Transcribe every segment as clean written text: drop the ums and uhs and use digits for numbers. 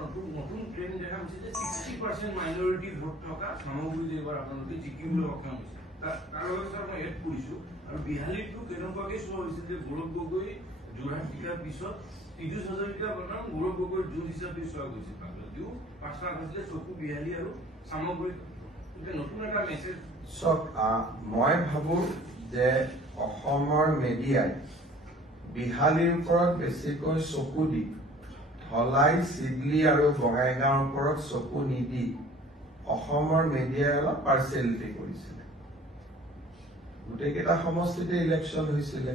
নতুন ট্ৰেন্ড দেখা গৈছে যে 60% মাইনৰিটি ভোট থকা সামগ্ৰী এবাৰ আপোনালোকে জিকিবলৈ সক্ষম হৈছে তাৰ লগত স্যাৰ মই এড কৰিছো আৰু বিহালীটো কেনেকুৱাকৈ চোৱা হৈছে যে গৌৰৱ গগৈ যোৰহাট জিকাৰ পিছত পীযুষ হাজৰিকা বনাম গৌৰৱ গগৈৰ জোট হিচাপে চোৱা গৈছে যদিও পাঁচটা হৈছিলে চকু বিহালী আৰু সামগ্ৰী নতুন এটা মেছেজ চক মই ভাবো যে অসমৰ মিডিয়াই বিহালীৰ ওপৰত বেছিকৈ চকু দি ধলাই চিডলি আৰু বঙাইগাঁৱৰ ওপৰত চকু নিদি অসমৰ মিডিয়াই অলপ পাৰ্চিয়েলিটি কৰিছিলে গোটেইকেইটা সমষ্টিতে ইলেকশ্যন হৈছিলে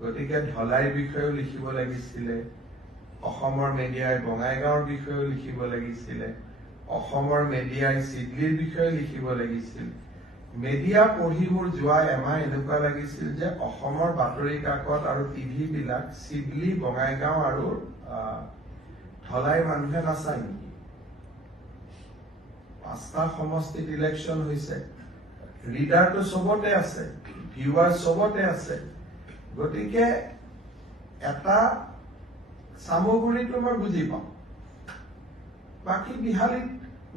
গতিকে ধলাইৰ বিষয়েও লিখিব লাগিছিলে অসমৰ মিডিয়াই বঙাইগাঁৱৰ বিষয়েও লিখিব লাগিছিলে অসমৰ মিডিয়াই চিডলিৰ বিষয়ে লিখিব লাগিছিল মিডিয়া পঢ়ি মোৰ যোৱা এমাহ এনেকুৱা লাগিছিল যে অসমৰ বাতৰি কাকত আৰু টিভি বিলাক চিডলি বঙাইগাঁও আৰু ধলাই মানুহে নাচায় নেকি পাঁচটা সমষ্টিত ইলেকশ্যন হৈছে ৰিডাৰটো চবতে আছে ভিউৱাৰ চবতে আছে গতিকে এটা সামগ্ৰীটো মই বুজি পাওঁ বাকী বিহালীত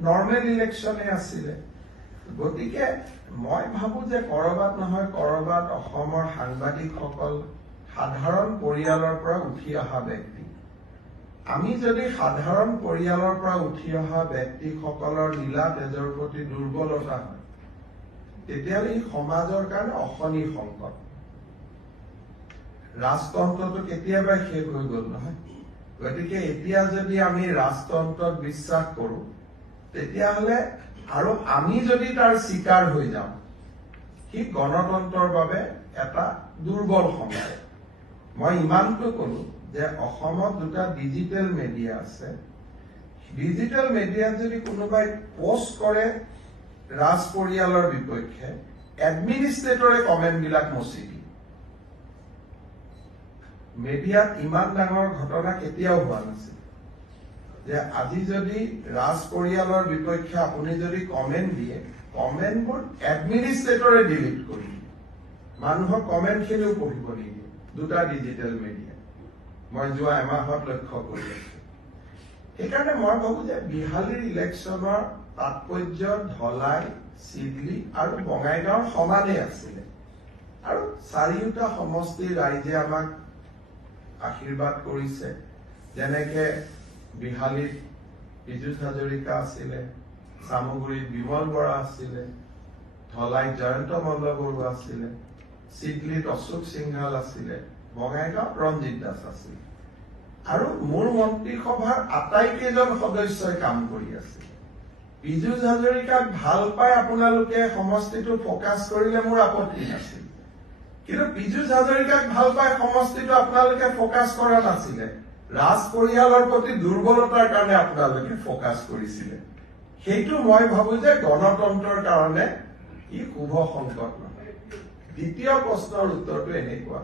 নৰ্মেল ইলেকশ্যনে আছিলে গতিকে মই ভাবো যে কৰবাত নহয় কৰবাত অসমৰ সাংবাদিকসকল সাধাৰণ পৰিয়ালৰ পৰা উঠি অহা ব্যক্তি আমি যদি সাধাৰণ পৰিয়ালৰ পৰা উঠি অহা ব্যক্তিসকলৰ লীলা তেজৰ প্ৰতি দুৰ্বলতা হয় তেতিয়াহ'লে ই সমাজৰ কাৰণে অশনি সংকট ৰাজতন্ত্ৰটো কেতিয়াবাই শেষ হৈ গ'ল নহয় গতিকে এতিয়া যদি আমি ৰাজতন্ত্ৰক বিশ্বাস কৰো তেতিয়াহ'লে আৰু আমি যদি তাৰ শিকাৰ হৈ যাওঁ সি গণতন্ত্ৰৰ বাবে এটা দুৰ্বল সময় মই ইমানটো কলো যে অসমত দুটা ডিজিটেল মিডিয়া আছে ডিজিটেল মিডিয়াত যদি কোনোবাই পোষ্ট কৰে ৰাজ পৰিয়ালৰ বিপক্ষে এডমিনিষ্ট্ৰেটৰে কমেন্ট বিলাক মচি দিয়ে মিডিয়াত ইমান ডাঙৰ ঘটনা কেতিয়াও হোৱা নাছিল যে আজি যদি ৰাজ পৰিয়ালৰ বিপক্ষে আপুনি যদি কমেন্ট দিয়ে কমেন্টবোৰ এডমিনিষ্ট্ৰেটৰে ডিলিট কৰি দিয়ে মানুহৰ কমেন্টখিনিও পঢ়িব নিদিয়ে দুটা ডিজিটেল মিডিয়া মই যোৱা এমাহত লক্ষ্য কৰি আছো সেইকাৰণে মই ভাবো যে বিহালীৰ ইলেকশ্যনৰ তাৎপৰ্য ধলাই চিডলি আৰু বঙাইগাঁৱৰ সমানে আছিলে আৰু চাৰিওটা সমষ্টিৰ ৰাইজে আমাক আশীৰ্বাদ কৰিছে যেনেকে বিহালীত পীযুষ হাজৰিকা আছিলে সামগুৰিত বিমল বৰা আছিলে ধলাইত জয়ন্ত মল্লবৰুৱা আছিলে চিডলিত অশোক সিংহাল আছিলে বঙাইগাঁৱত ৰঞ্জিত দাস আছিল আৰু মোৰ মন্ত্ৰীসভাৰ আটাইকেইজন সদস্যই কাম কৰি আছিল পীযুষ হাজৰিকাক ভাল পাই আপোনালোকে সমষ্টিটো ফোকাস কৰিলে মোৰ আপত্তি নাছিল কিন্তু পীযুষ হাজৰিকাক ভাল পাই সমষ্টিটো আপোনালোকে ফোকাস কৰা নাছিলে ৰাজ পৰিয়ালৰ প্ৰতি দুৰ্বলতাৰ কাৰণে আপোনালোকে ফোকাস কৰিছিলে সেইটো মই ভাবো যে গণতন্ত্ৰৰ কাৰণে ই শুভ সংকট নহয় দ্বিতীয় প্ৰশ্নৰ উত্তৰটো এনেকুৱা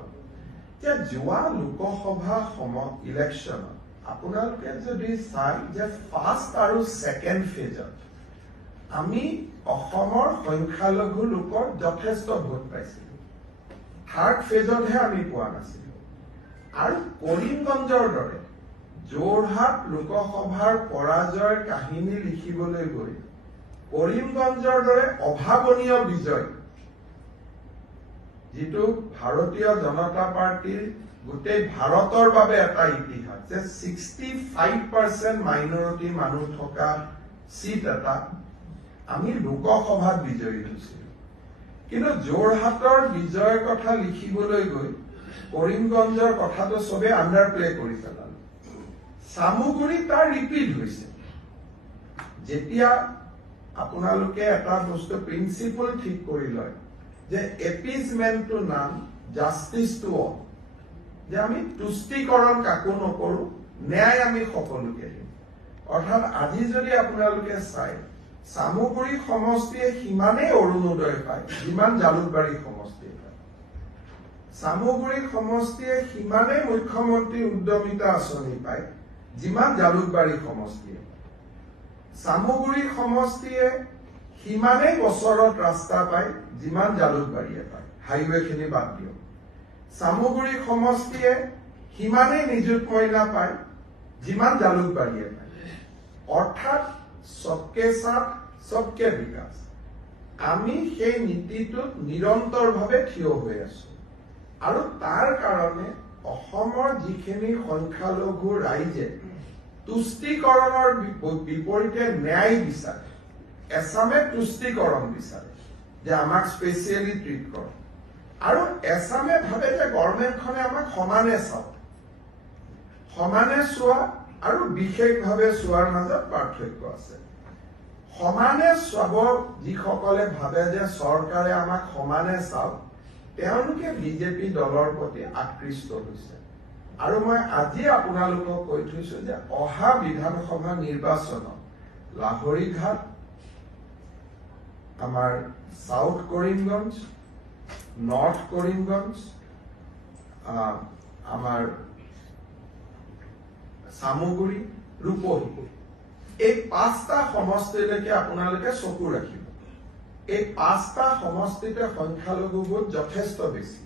যে যোৱা লোকসভা ইলেকশ্যনত আপোনালোকে যদি চাই যে ফাৰ্ষ্ট আৰু ছেকেণ্ড ফেজত আমি অসমৰ সংখ্যালঘু লোকৰ যথেষ্ট ভোট পাইছিলো থাৰ্ড ফেজতহে আমি পোৱা নাছিলো আৰু কৰিমগঞ্জৰ দৰে যোৰহাট লোকসভাৰ পৰাজয়ৰ কাহিনী লিখিবলৈ গৈ কৰিমগঞ্জৰ দৰে অভাৱনীয় বিজয় যিটো ভাৰতীয় জনতা পাৰ্টিৰ গোটেই ভাৰতৰ বাবে এটা ইতিহাস যে 65% মাইনৰিটি মানুহ থকা সিট এটা আমি লোকসভাত বিজয়ী হৈছিলো কিন্তু যোৰহাটৰ বিজয়ৰ কথা লিখিবলৈ গৈ কৰিমগঞ্জৰ কথাটো সবে আণ্ডাৰ প্লে কৰি পেলালে সামগুৰি তাৰ ৰিপিট হৈছে যেতিয়া আপোনালোকে এটা বস্তু প্ৰিন্সিপল ঠিক কৰি লয় যে এপিজমেন্ট টু নাম জাস্টিস টু অল যে আমি তুষ্টিকৰণ কাকো নকৰো ন্যায় আমি সকলোকে দিম অৰ্থাৎ আজি যদি আপোনালোকে চাই সামগুৰি সমষ্টিয়ে সিমানেই অৰুণোদয় পায় যিমান জালুকবাৰী সমষ্টিয়ে পায় সামগুৰি সমষ্টিয়ে সিমানেই মুখ্যমন্ত্ৰী উদ্যমিতা আঁচনি পায় যিমান জালুকবাৰী সমষ্টিয়ে সামগুৰি সমষ্টিয়ে সিমানেই বছৰত ৰাস্তা পায় যিমান জালুকবাৰীয়ে পায় হাইৱেখিনি বাদ দিয়ক সামগুৰি সমষ্টিয়ে সিমানেই নিযুত মইনা পায় যিমান জালুকবাৰীয়ে পায় অৰ্থাৎ সবকে সাথ সবকে বিকাশ আমি সেই নীতিটোত নিৰন্তৰভাৱে থিয় হৈ আছো আৰু তাৰ কাৰণে অসমৰ যিখিনি সংখ্যালঘু ৰাইজে তুষ্টিকৰণৰ বিপৰীতে ন্যায় বিচাৰে এছামে তুষ্টিকৰণ বিচাৰে যে আমাক স্পেচিয়েলি ট্ৰিট কৰক আৰু এছামে ভাবে যে গভৰ্ণমেণ্টখনে আমাক সমানে চাওক সমানে চোৱা আৰু বিশেষভাৱে চোৱাৰ মাজত পাৰ্থক্য আছে সমানে চাব যিসকলে ভাবে যে চৰকাৰে আমাক সমানে চাওক তেওঁলোকে বিজেপি দলৰ প্ৰতি আকৃষ্ট হৈছে আৰু মই আজি আপোনালোকক কৈ থৈছো যে অহা বিধানসভা নিৰ্বাচনত লাহৰীঘাট আমাৰ সাউথ কৰিমগঞ্জ নৰ্থ কৰিমগঞ্জ আমাৰ সামগুৰি ৰূপহী এই পাঁচটা সমষ্টিলৈকে আপোনালোকে চকু ৰাখিব এই পাঁচটা সমষ্টিতে সংখ্যালঘু ভোট যথেষ্ট বেছি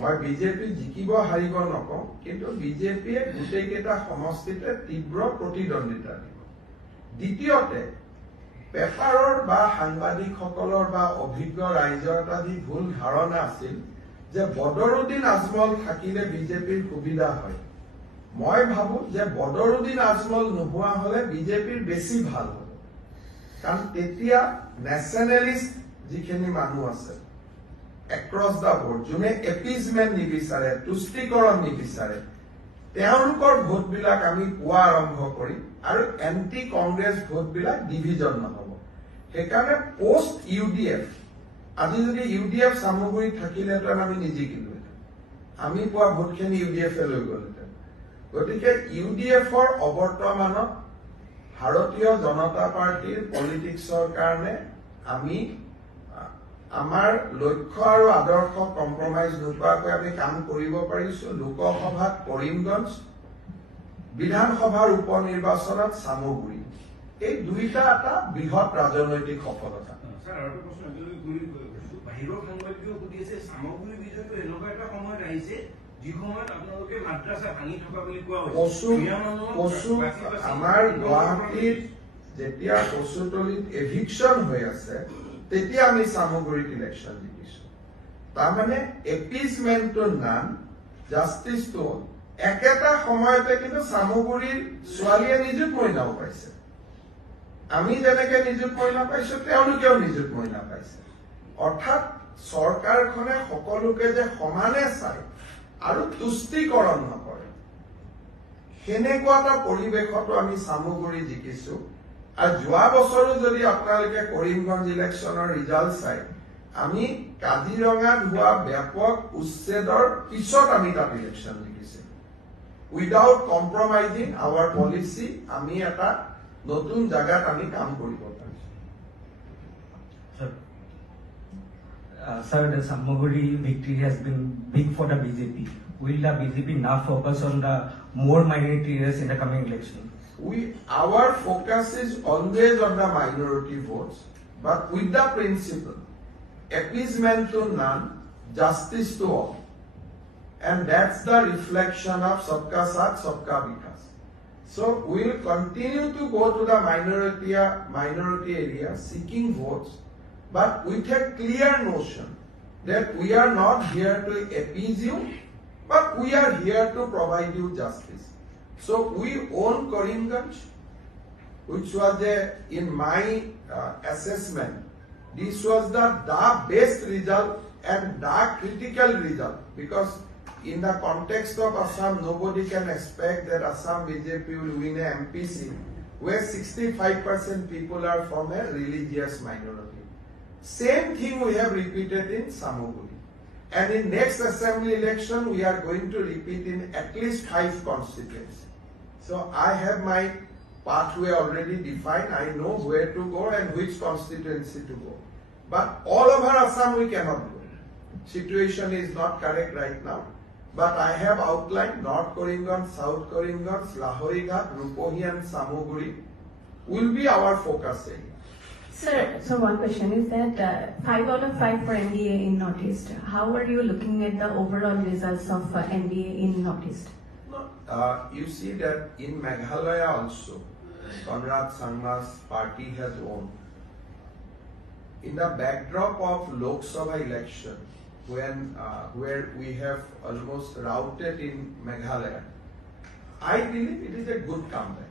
মই বিজেপি জিকিব হাৰিব নকওঁ কিন্তু বিজেপিয়ে গোটেইকেইটা সমষ্টিতে তীব্ৰ প্ৰতিদ্বন্দ্বিতা দিব দ্বিতীয়তে পেপাৰৰ বা সাংবাদিকসকলৰ বা অভিজ্ঞ ৰাইজৰ এটা যি ভুল ধাৰণা আছিল যে বদৰুদ্দিন আজমল থাকিলে বিজেপিৰ সুবিধা হয় মই ভাবো যে বদৰুদ্দিন আজমল নোহোৱা হলে বিজেপিৰ বেছি ভাল হ'ব কাৰণ তেতিয়া নেশ্যনেলিষ্ট যিখিনি মানুহ আছে এক্ৰছ দা বোৰ্ড যোনে এপিজমেণ্ট নিবিচাৰে তুষ্টিকৰণ নিবিচাৰে তেওঁলোকৰ ভোটবিলাক আমি পোৱা আৰম্ভ কৰিম আৰু এণ্টি কংগ্ৰেছ ভোটবিলাক ডিভিজন নহব সেইকাৰণে পোষ্ট ইউডিএফ আজি যদি ইউডিএফ সামগ্ৰী থাকিলেহেঁতেন আমি নিজিকিলোহেঁতেন আমি পোৱা ভোটখিনি ইউডিএফে লৈ গ'লহেঁতেন গতিকে ইউডিএফৰ অৱৰ্তমানত ভাৰতীয় জনতা পাৰ্টিৰ পলিটিক্সৰ কাৰণে আমি আমাৰ লক্ষ্য আৰু আদৰ্শ কম্প্ৰমাইজ নোপোৱাকৈ আমি কাম কৰিব পাৰিছো লোকসভাত কৰিমগঞ্জ বিধানসভাৰ উপ নিৰ্বাচনত সামগুৰি এই দুইটা এটা বৃহৎ ৰাজনৈতিক সফলতা স্যাৰ আৰু এটা প্ৰশ্ন বাহিৰৰ সাংবাদিকেও সুধি আছে সামগুৰি বিজয়টো এনেকুৱা এটা সময়ত আহিছে যি সময়ত আপোনালোকে মাদ্ৰাছা ভাঙি থকা বুলি কোৱা হৈছে আমাৰ গুৱাহাটীত যেতিয়া কচুতলিত এভিকশ্যন হৈ আছে তেতিয়া আমি সামগুৰিত ইলেকশ্যন জিকিছো তাৰমানে এপিজমেণ্টটো নাম জাষ্টিছটো একেটা সময়তে কিন্তু সামগুৰিৰ ছোৱালীয়ে নিযুত মইনাও পাইছে আমি যেনেকে নিযুত মইনা পাইছো তেওঁলোকেও নিযুত মইনা পাইছে অৰ্থাৎ চৰকাৰখনে সকলোকে যে সমানে চায় আৰু তুষ্টিকৰণ নকৰে সেনেকুৱা এটা পৰিৱেশতো আমি সামগুৰি জিকিছো আৰু যোৱা বছৰো যদি আপোনালোকে কৰিমগঞ্জ ইলেকশ্যনৰ ৰিজাল্ট চাই আমি কাজিৰঙাত হোৱা ব্যাপক উচ্ছেদৰ পিছত আমি তাত ইলেকশ্যন জিকিছো উইদাউট কম্প্ৰমাইজিং আৱাৰ পলিচি আমি এটা নতুন জায়গাত আমি কাম কৰিব পাৰিছো Sir, the Samaguri victory has been big for the BJP. Will the BJP now focus on the more minority areas in the coming election? Our focus is always on the minority votes, but with the principle, appeasement to none, justice to all. And that's the reflection of Sabka Saath, Sabka Vikas. So we will continue to go to the minority area seeking votes, but with a clear notion that we are not here to appease you, but we are here to provide you justice. So we own Karimganj, which was in my assessment, this was the best result and the critical result because in the context of Assam, nobody can expect that Assam BJP will win a MPC where 65% people are from a religious minority. Same thing we have repeated in Samaguri. And in next assembly election, we are going to repeat in at least 5 constituencies. So I have my pathway already defined. I know where to go and which constituency to go. But all over Assam we cannot go. Situation is not correct right now. But I have outlined North Karimganj, South Karimganj, Lahorighat, Rupohi and Samaguri will be our focus area. Sir, so one question is that 5 out of 5 for NDA in Northeast. How are you looking at the overall results of NDA in Northeast? You see that in Meghalaya also, Conrad Sangma's party has won. In the backdrop of Lok Sabha election, where we have almost routed in Meghalaya, I believe it is a good comeback.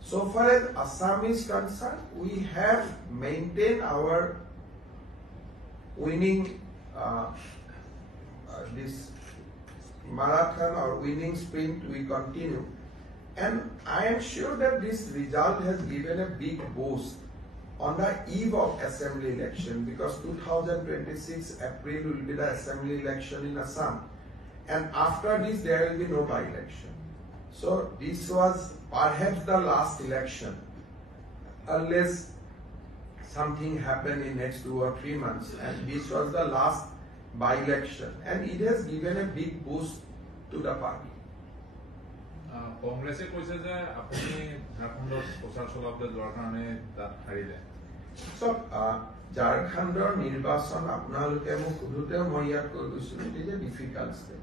So far as Assam is concerned, we have maintained our winning this marathon or winning sprint. We continue, and I am sure that this result has given a big boost on the eve of assembly election, because 2026 April will be the assembly election in Assam, and after this there will be no by-election. So this was perhaps the last election, unless something happened in next 2 or 3 months, and this was the last by-election, and it has given a big boost to the party. কংগ্ৰেছে কৈছে যে আপুনি ঝাৰখণ্ডত প্ৰচাৰ চলাবলৈ যোৱাৰ কাৰণে তাত হাৰিলে। চব ঝাৰখণ্ডৰ নিৰ্বাচন আপোনালোকে মোক সোধোতে মই ইয়াত কৈ গৈছিলো it is a difficult state,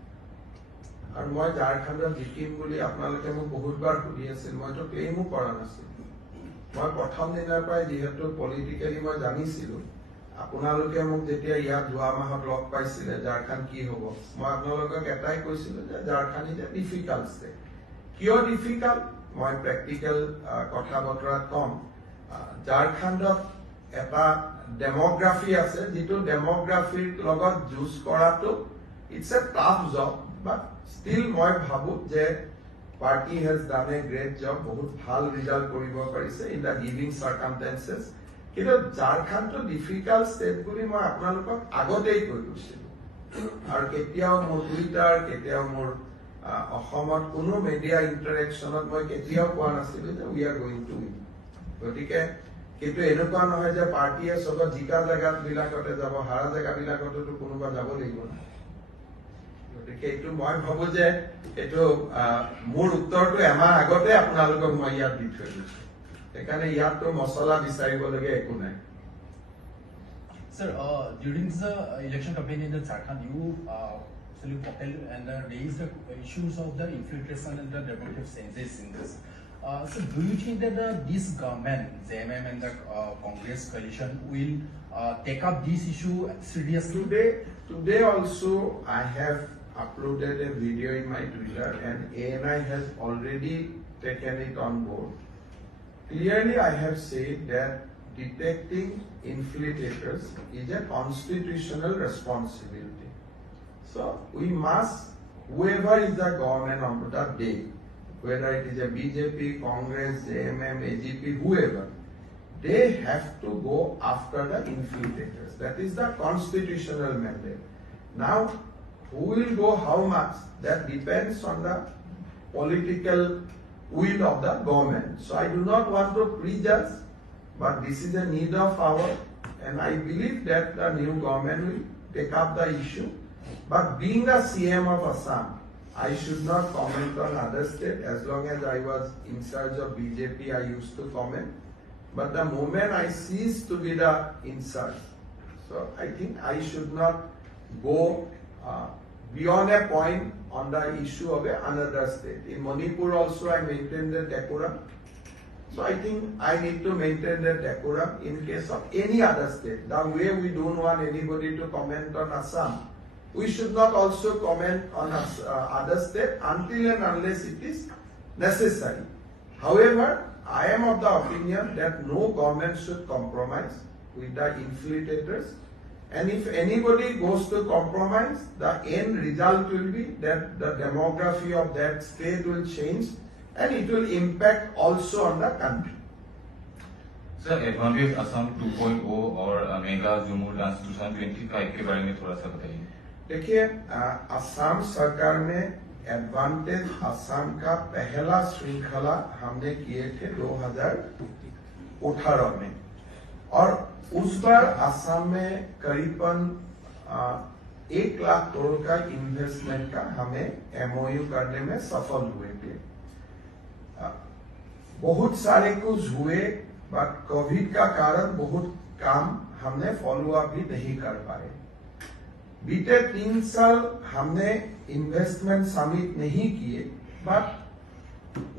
আৰু মই ঝাৰখণ্ডত জিকিম বুলি আপোনালোকে মোক বহুতবাৰ সুধি আছিল, মইতো ক্লেইমো কৰা নাছিলো। মই প্ৰথম দিনৰ পৰাই যিহেতু পলিটিকেলি মই জানিছিলো, আপোনালোকে মোক যেতিয়া ইয়াত যোৱা মাহত লগ পাইছিলে ঝাৰখণ্ড কি হ'ব, মই আপোনালোকক এটাই কৈছিলো যে Jharkhand is a difficult state. কিয় ডিফিকাল্ট মই প্ৰেক্টিকেল কথা বতৰাত কম। ঝাৰখণ্ডত এটা ডেমোগ্ৰাফি আছে, যিটো ডেমোগ্ৰাফিৰ লগত যুঁজ কৰাটো it's a tough job, but still মই ভাবো যে party has done a great job, বহুত ভাল ৰিজাল্ট কৰিব পাৰিছে ইন দ্য গিভিং চাৰ্কামষ্টেঞ্চেছ। কিন্তু ঝাৰখণ্ডটো ডিফিকাল্ট ষ্টেট বুলি মই আপোনালোকক আগতেই কৈ গৈছিলো, আৰু কেতিয়াও মোৰ টুইটাৰ, কেতিয়াও মোৰ অসমত কোনো মিডিয়া ইণ্টাৰেকশ্যনত মই কেতিয়াও কোৱা নাছিলো যে we are going to win. গতিকে কিন্তু এনেকুৱা নহয় যে পাৰ্টীয়ে চবত জিকা জেগাত বিলাকতে যাব, হাৰা জেগা বিলাকতো কোনোবা যাব লাগিব না। গতিকে এইটো মই ভাবো যে এইটো মোৰ উত্তৰটো এমাহ আগতে আপোনালোকক মই ইয়াত দি থৈ দিছো, সেইকাৰণে ইয়াততো মছলা বিচাৰিবলগীয়া একো নাই। Sir, during the election campaign in the Jharkhand, you Salil Patel and raised the issues of the infiltration and the democratic changes in this. So, do you think that this government, JMM and the Congress coalition, will take up this issue seriously? Today also I have uploaded a video in my Twitter, and ANI has already taken it on board. Clearly, I have said that detecting infiltrators is a constitutional responsibility. So we must, whoever is the government on that day, whether it is a BJP, Congress, JMM, AGP, whoever, they have to go after the infiltrators. That is the constitutional mandate. Now, who will go how much, that depends on the political will of the government. So I do not want to prejudge, but this is a need of hour, and I believe that the new government will take up the issue. But being the CM of Assam, I should not comment on other state. As long as I was in charge of BJP, I used to comment. But the moment I ceased to be the in charge, so I think I should not go beyond a point on the issue of another state. In Manipur also I maintained the decorum. So I think I need to maintain the decorum in case of any other state. The way we don't want anybody to comment on Assam, we should not also comment on other state until and unless it is necessary. However, I am of the opinion that no government should compromise with the infiltrators. And if anybody goes to compromise, the end result will be that the demography of that state will change, and it will impact also on the country. Sir, Advantage Assam 2.0 और mega झूमर dance 2025 के बारे में थोड़ा सा बताइए। देखिए, असम सरकार में एडवांटेज असम का पहला श्रृंखला हमने किए थे 2018 में, और उस बार असम में करीबन 1 लाख करोड़ का इन्वेस्टमेंट का हमें MOU करने में सफल हुए थे। बहुत सारे कुछ हुए, बट कोविड का कारण बहुत काम हमने फॉलो अप भी नहीं कर पाए। बीते 3 साल हमने इन्वेस्टमेंट समिट नहीं किए, बट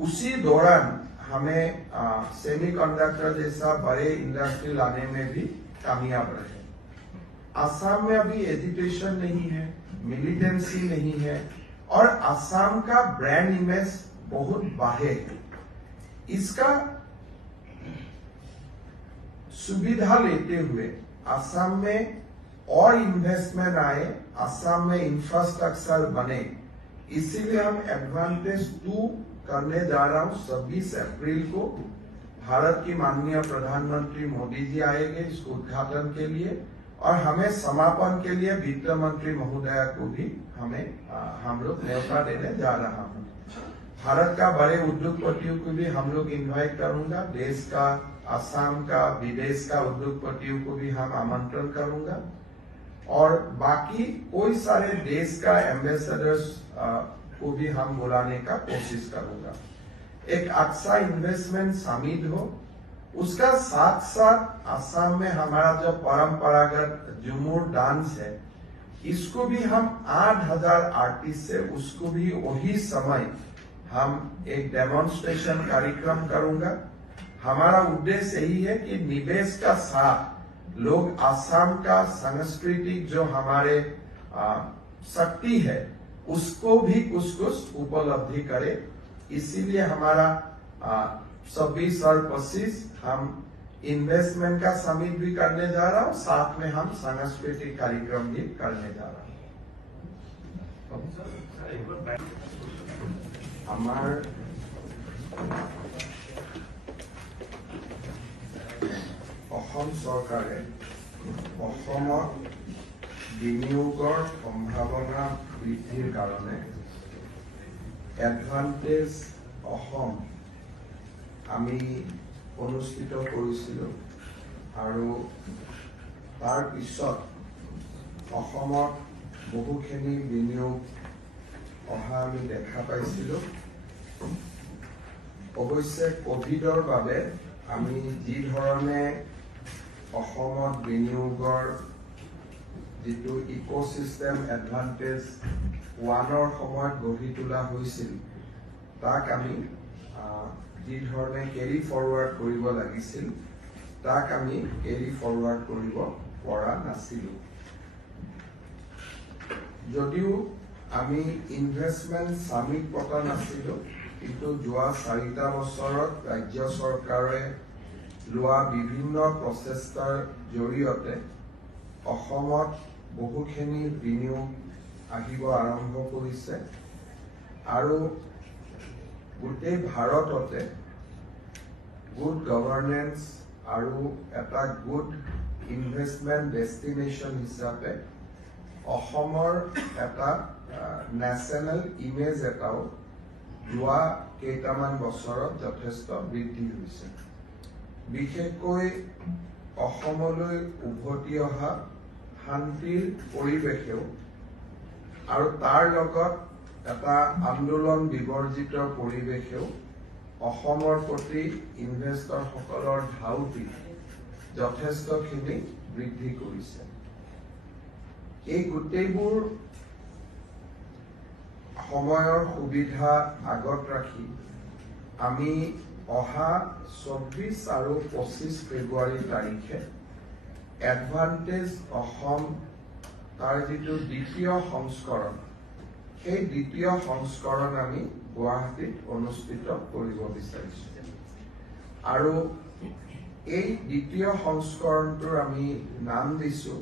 उसी दौरान हमें सेमीकंडक्टर जैसा बड़े इंडस्ट्री लाने में भी कामयाब रहे। असम में अभी एजुकेशन नहीं है, मिलिटेंसी नहीं है और असम का ब्रांड इमेज बहुत बाहे है। इसका सुविधा लेते हुए असम में और इन्वेस्टमेंट आए, असम में इंफ्रास्ट्रक्चर बने, इसीलिए हम एडवांटेज 2 करने जा रहा हूं। 26 अप्रैल को भारत की माननीय प्रधानमंत्री मोदी जी आएंगे इसको उद्घाटन के लिए और हमें समापन के लिए वित्त मंत्री महोदया को भी हम लोग न्योता देने जा रहा हूं। भारत का बड़े उद्योगपतियों को भी हम लोग इन्वाइट करूंगा, देश का, असम का, विदेश का उद्योगपतियों को भी हम आमंत्रण करूंगा और बाकी कोई सारे देश का एम्बेसडर्स को भी हम बुलाने का कोशिश करूंगा। एक अच्छा इन्वेस्टमेंट समिट हो, उसका साथ साथ असम में हमारा जो परंपरागत झूमर डांस है इसको भी हम 8000 आर्टिस्ट से उसको भी वही समय हम एक डेमोन्स्ट्रेशन कार्यक्रम करूंगा। हमारा उद्देश्य यही है कि निवेश का साथ लोग असम का सांस्कृतिक जो हमारे शक्ति है उसको भी कुछ उपलब्धि करे। इसीलिए हमारा 26 और 25 हम इन्वेस्टमेंट का समिट भी करने जा रहा हूं, साथ में हम सांस्कृतिक कार्यक्रम भी करने जा रहा हूं। हमार অসম চৰকাৰে অসমত বিনিয়োগৰ সম্ভাৱনা বৃদ্ধিৰ কাৰণে এডভান্টেজ অসম আমি অনুষ্ঠিত কৰিছিলোঁ আৰু তাৰ পিছত অসমত বহুখিনি বিনিয়োগ অহা আমি দেখা পাইছিলোঁ। অৱশ্যে কোভিডৰ বাবে আমি যি ধৰণে অসমত বিনিয়োগৰ যিটো ইকোসিস্টেম এডভান্টেজ 1ৰ সময়ত গঢ়ি তোলা হৈছিল তাক আমি যি ধৰণে কেৰি ফৰৱাৰ্ড কৰিব লাগিছিল তাক আমি কেৰি ফৰৱাৰ্ড কৰিব পৰা নাছিলোঁ। যদিও আমি ইনভেষ্টমেন্ট সামিট পতা নাছিলোঁ, কিন্তু যোৱা 4টা বছৰত ৰাজ্য চৰকাৰে লোৱা বিভিন্ন প্ৰচেষ্টাৰ জৰিয়তে অসমত বহুখিনি বিনিয়োগ আহিব আৰম্ভ কৰিছে আৰু গোটেই ভাৰততে গুড গভৰ্নেন্স আৰু এটা গুড ইনভেষ্টমেন্ট ডেষ্টিনেশ্যন হিচাপে অসমৰ এটা নেশ্যনেল ইমেজ এটাও যোৱা কেইটামান বছৰত যথেষ্ট বৃদ্ধি হৈছে। বিশেষকৈ অসমলৈ উভতি অহা শান্তিৰ পৰিৱেশেও আৰু তাৰ লগত এটা আন্দোলন বিবৰ্জিত পৰিৱেশেও অসমৰ প্ৰতি ইনভেষ্টৰসকলৰ ধাউতি যথেষ্টখিনি বৃদ্ধি কৰিছে। এই গোটেইবোৰ সময়ৰ সুবিধা আগত ৰাখি আমি অহা 24 আৰু 25 ফেব্ৰুৱাৰী তাৰিখে এডভান্টেজ অসম তাৰ যিটো দ্বিতীয় সংস্কৰণ সেই দ্বিতীয় সংস্কৰণ আমি গুৱাহাটীত অনুষ্ঠিত কৰিব বিচাৰিছো আৰু এই দ্বিতীয় সংস্কৰণটোৰ আমি নাম দিছো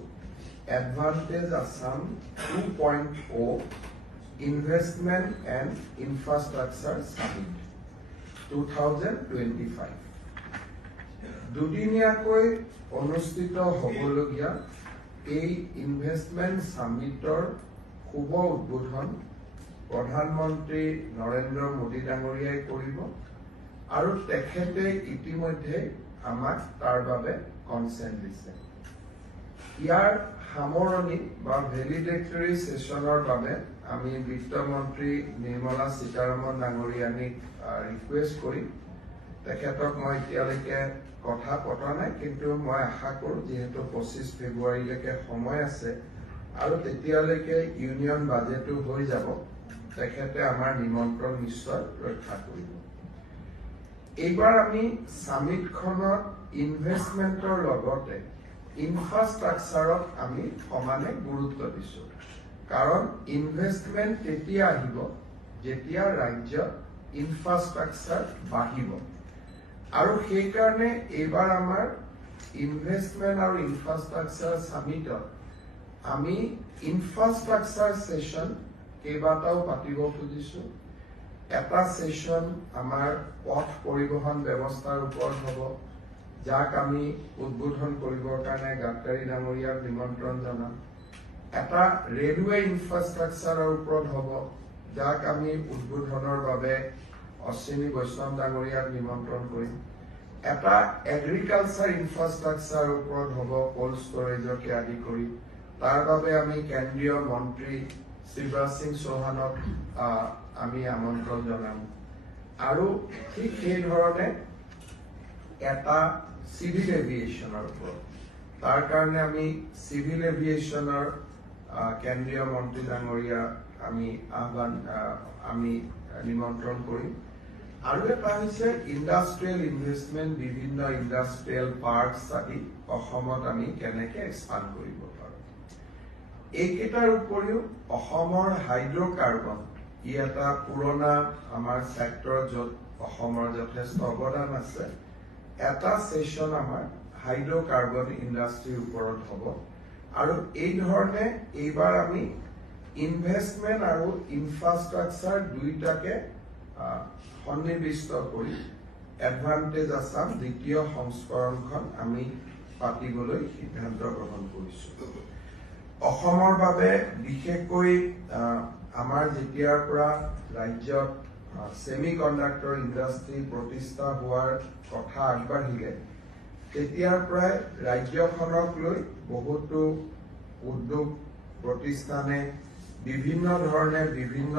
advantage Assam 2.0 Investment and Infrastructure Summit 2025 দুদিনীয়াকৈ অনুষ্ঠিত হ'বলগীয়া এই ইনভেষ্টমেন্ট সামিটৰ শুভ উদ্বোধন প্ৰধানমন্ত্ৰী নৰেন্দ্ৰ মোদী ডাঙৰীয়াই কৰিব আৰু তেখেতে ইতিমধ্যে আমাক তাৰ বাবে কনসেন্ট দিছে। ইয়াৰ সামৰণি বা ভেলিডেটৰী সেশনৰ বাবে আমি বিত্তমন্ত্ৰী নিৰ্মলা সীতাৰমণ ডাঙৰীয়ানীক ৰিকুৱেষ্ট কৰিম। তেখেতক মই এতিয়ালৈকে কথা পতা নাই, কিন্তু মই আশা কৰোঁ যিহেতু 25 ফেব্ৰুৱাৰীলৈকে সময় আছে আৰু তেতিয়ালৈকে ইউনিয়ন বাজেটো হৈ যাব, তেখেতে আমাৰ নিমন্ত্ৰণ নিশ্চয় ৰক্ষা কৰিব। এইবাৰ আমি সামিটখনত ইনভেষ্টমেন্টৰ লগতে ইনফ্ৰাষ্ট্ৰাকচাৰত আমি সমানে গুৰুত্ব দিছো কাৰণ ইনভেষ্টমেন্ট তেতিয়া আহিব যেতিয়া ৰাজ্যত ইনফ্ৰাষ্ট্ৰাকচাৰ বাঢ়িব আৰু সেই কাৰণে এইবাৰ আমাৰ ইনভেষ্টমেন্ট আৰু ইনফ্ৰাষ্ট্ৰাকচাৰ সামিটত আমি ইনফ্ৰাষ্ট্ৰাকচাৰ সেশন কেইবাটাও পাতিব খুজিছো এটা সেশন আমাৰ পথ পৰিবহন ব্যৱস্থাৰ ওপৰত হ'ব যাক আমি উদ্বোধন কৰিবৰ কাৰণে গাডকাৰী ডাঙৰীয়াক নিমন্ত্ৰণ জনাম এটা ৰেলৱে ইনফ্ৰাষ্ট্ৰাকচাৰৰ ওপৰত হ'ব যাক আমি উদ্বোধনৰ বাবে অশ্বিনী বৈষ্ণৱ ডাঙৰীয়াক নিমন্ত্ৰণ কৰিম এটা এগ্ৰিকালচাৰ ইনফ্ৰাষ্ট্ৰাকচাৰৰ ওপৰত হ'ব কোল্ড ষ্টৰেজকে আদি কৰি তাৰ বাবে আমি কেন্দ্ৰীয় মন্ত্ৰী শিৱৰাজ সিং চৌহানক আমি আমন্ত্ৰণ জনাম আৰু ঠিক সেই ধৰণে এটা সিভিল এভিয়েশনৰ ওপৰত তাৰ কাৰণে আমি সিভিল এভিয়েশনৰ কেন্দ্ৰীয় মন্ত্ৰী ডাঙৰীয়া আমি নিমন্ত্ৰণ কৰিম আৰু এটা হৈছে ইণ্ডাষ্ট্ৰিয়েল ইনভেষ্টমেন্ট বিভিন্ন ইণ্ডাষ্ট্ৰিয়েল পাৰ্কছ আদি অসমত আমি কেনেকে এক্সপাণ্ড কৰিব পাৰোঁ এইকেইটাৰ উপৰিও অসমৰ হাইড্ৰ'কাৰ্বন ই এটা পুৰণা আমাৰ ছেক্টৰ য'ত অসমৰ যথেষ্ট অৱদান আছে এটা সেশন আমাৰ হাইড্ৰ'কাৰ্বন ইণ্ডাষ্ট্ৰিৰ ওপৰত হ'ব আৰু এই ধৰণে এইবাৰ আমি ইনভেষ্টমেন্ট আৰু ইনফ্ৰাষ্ট্ৰাকচাৰ দুইটাকে সন্নিবিষ্ট কৰি এডভান্টেজ আছাম দ্বিতীয় সংস্কৰণখন আমি পাতিবলৈ সিদ্ধান্ত গ্ৰহণ কৰিছো অসমৰ বাবে বিশেষকৈ আমাৰ যেতিয়াৰ পৰা ৰাজ্যত সেমিকণ্ডাক্টৰ ইণ্ডাষ্ট্ৰি প্ৰতিষ্ঠা হোৱাৰ কথা আগবাঢ়িলে তেতিয়াৰ পৰাই ৰাজ্যখনক লৈ বহুতো উদ্যোগ প্ৰতিষ্ঠানে বিভিন্ন ধৰণে বিভিন্ন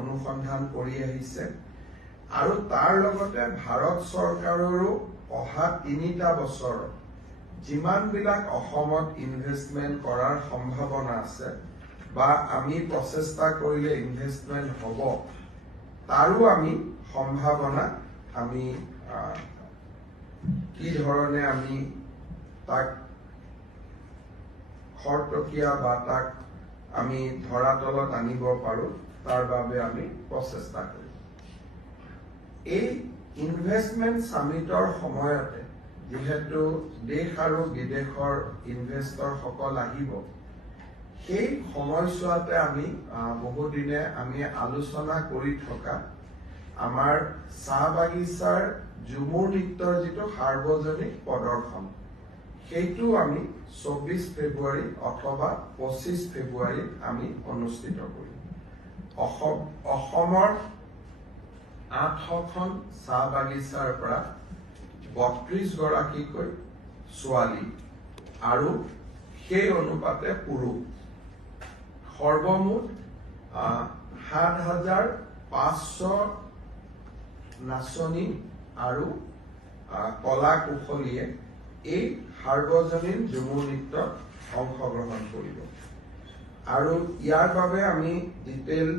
অনুসন্ধান কৰি আহিছে আৰু তাৰ লগতে ভাৰত চৰকাৰৰো অহা ৩টা বছৰত যিমানবিলাক অসমত ইনভেষ্টমেন্ট কৰাৰ সম্ভাৱনা আছে বা আমি প্ৰচেষ্টা কৰিলে ইনভেষ্টমেন্ট হ'ব তাৰো আমি সম্ভাৱনা আমি কি ধৰণে আমি তাক খৰতকীয়া বা তাক আমি ধৰাতলত আনিব পাৰো তাৰ বাবে আমি প্ৰচেষ্টা কৰিম এই ইনভেষ্টমেন্ট সামিটৰ সময়তে যেহেতু দেশ আৰু বিদেশৰ ইনভেষ্টৰ সকল আহিব সেই সময়ছোৱাতে আমি বহুদিনে আমি আলোচনা কৰি থকা আমাৰ চাহ বাগিচাৰ ঝুমুৰ নৃত্যৰ যিটো সাৰ্বজনিক প্ৰদৰ্শন সেইটো আমি 24 ফেব্ৰুৱাৰী অথবা 25 ফেব্ৰুৱাৰীত আমি অনুষ্ঠিত কৰিম অসমৰ 800খন চাহ বাগিচাৰ পৰা 32 গৰাকীকৈ ছোৱালী আৰু সেই অনুপাতে পুৰুষ সৰ্বমুঠ ৭৫০০ নাচনী আৰু কলা কুশলীয়ে এই সাৰ্বজনীন ঝুমুৰ নৃত্যত অংশগ্ৰহণ কৰিব আৰু ইয়াৰ বাবে আমি ডিটেইল